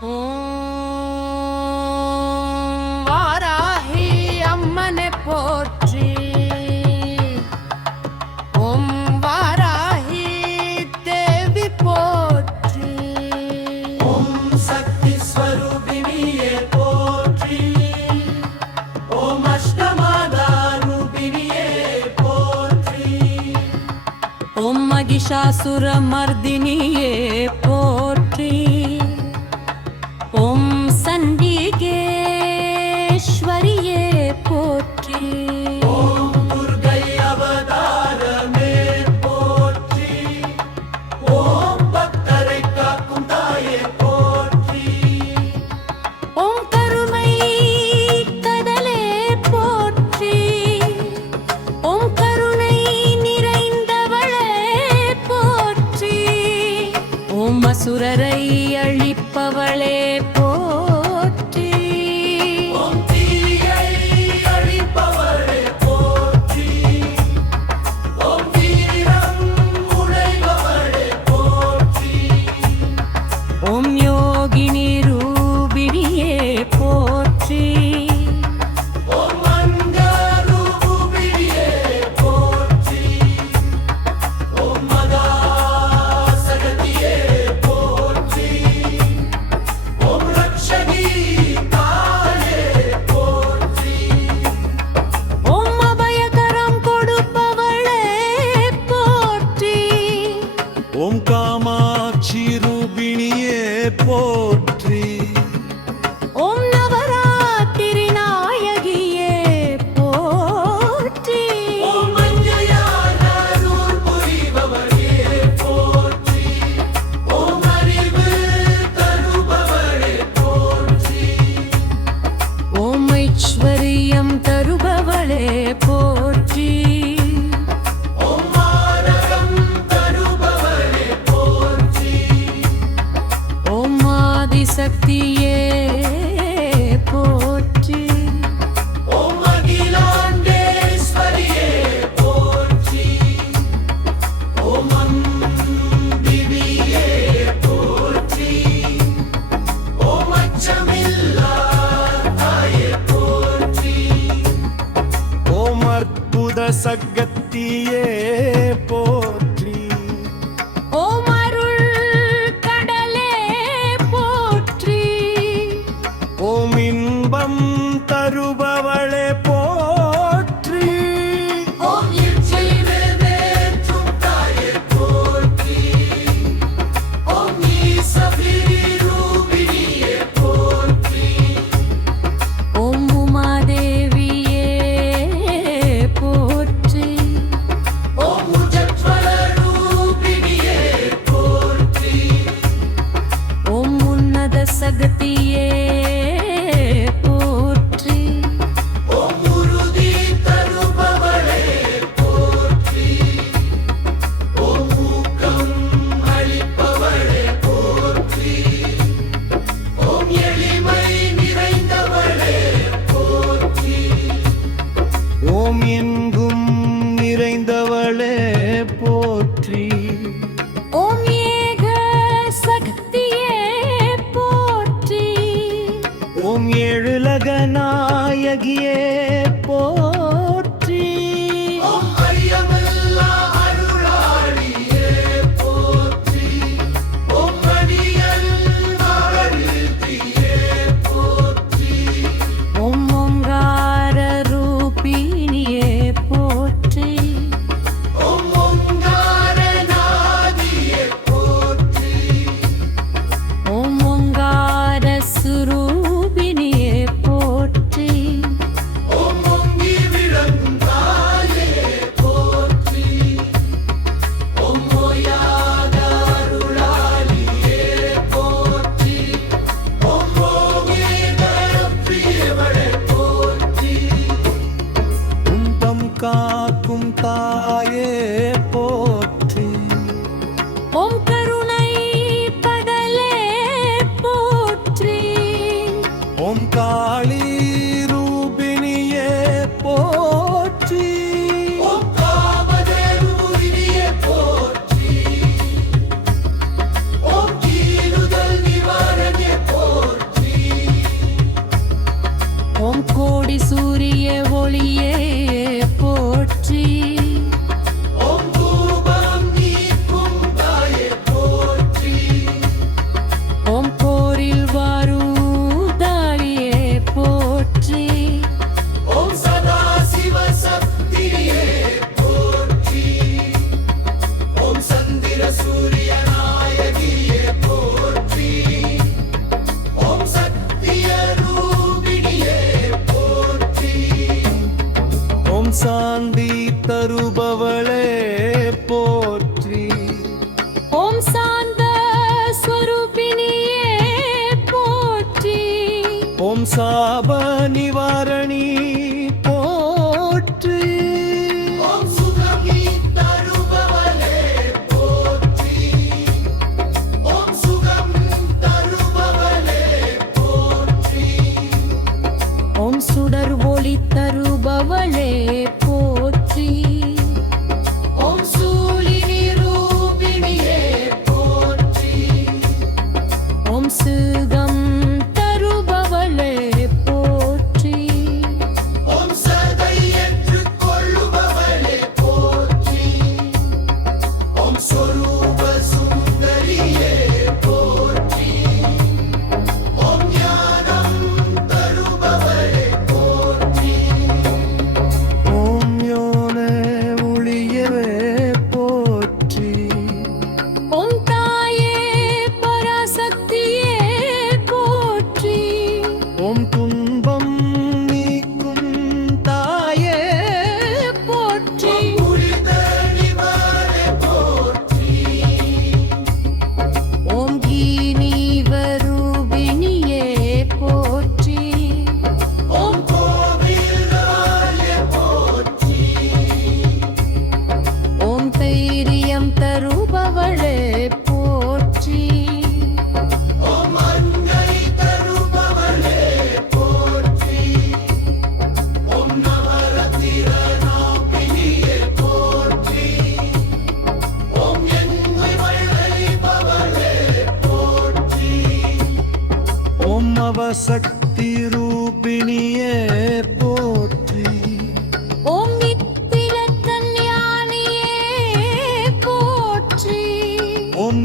ஓம் வாராகி அம்மனை போற்றி. ஓம் வாராகி தேவி போற்றி. ஓம் சக்தி ஸ்வரூபிணியே போற்றி. ஓம் அஷ்டமாதாரூபிணியே போற்றி. ஓம் மகிஷாசுரமர்தினியே போற்றி. ஓம் சண்டிகேஸ்வரியே போற்றி. ஓம் துர்கை அவதாரமே போற்றி. ஓம் பக்தரை காக்கும் தாயே போற்றி. ஓம் கருணை கடலே போற்றி. ஓம் கருணை நிறைந்தவளே போற்றி. ஓம் அசுரரை அழிப்பவளே போற்றி. ஓம் தீயை அழிப்பவளே போற்றி. ஓம் வீரம் உடைபவளே போற்றி. ஓம் யோகினி ரூபிணியே போற்றி. ஓம் மந்தரூபிணியே போற்றி. ஓம் மதாசகதியே போற்றி. ஓம் ரக்ஷகி தாயே போற்றி. ஓம் அபயகரம் கொடுப்பவளே போற்றி. ஓம் காமாட்சி ரூபிணியே போற்றி. ஓம் நவராத்திரி நாயகியே போற்றி. ஓம் மஞ்சையான அருள் புரிபவளே போற்றி. ஓம் அறிவு தருபவளே போற்றி. ஓம் ஐஸ்வர்யம் தருபவளே போற்றி. ஓம் மானகம் தருபவளே போற்றி. ஓம் ஆதி சாப நிவாரணி போற்றி. ஓம் சுகம் நீ தருபவளே போற்றி. ஓம் சுகம் தருபவளே போற்றி. ஓம் சுடர் ஒளி தருபவளே போற்றி. ஓம் சூலினி ரூபிணியே போற்றி. ஓம் சுகம் தருபவளே போற்றி. ஓம் சதை ஏற்றுக் கொள்ளுபவளே போற்றி. ஓம் சொரூப சுந்தரியே போற்றி. ஓம் ஞானம் தருபவளே போற்றி. ஓம் ஞான ஒளியவே போற்றி. ஓம் தாயே பராசக்தியே போற்றி. ஓம் துன்பம் நீக்கும் தாயே போற்றி. புரித நிவாரே போற்றி. ஓம் கீனீவரூபிணியே போற்றி. ஓம் கோவிலாய போற்றி. ஓம் தைரியம் தருபவளே போற்றி. ஓம் அன்னை தருபவளே போற்றி. ஓம் நவரத்திர நாபினியே போற்றி. ஓம் என்மை வளைபவளே போற்றி. ஓம் அவசக்தி ரூபிணியே போற்றி. ஓம் நித்தில கல்யாணியே போற்றி. ஓம்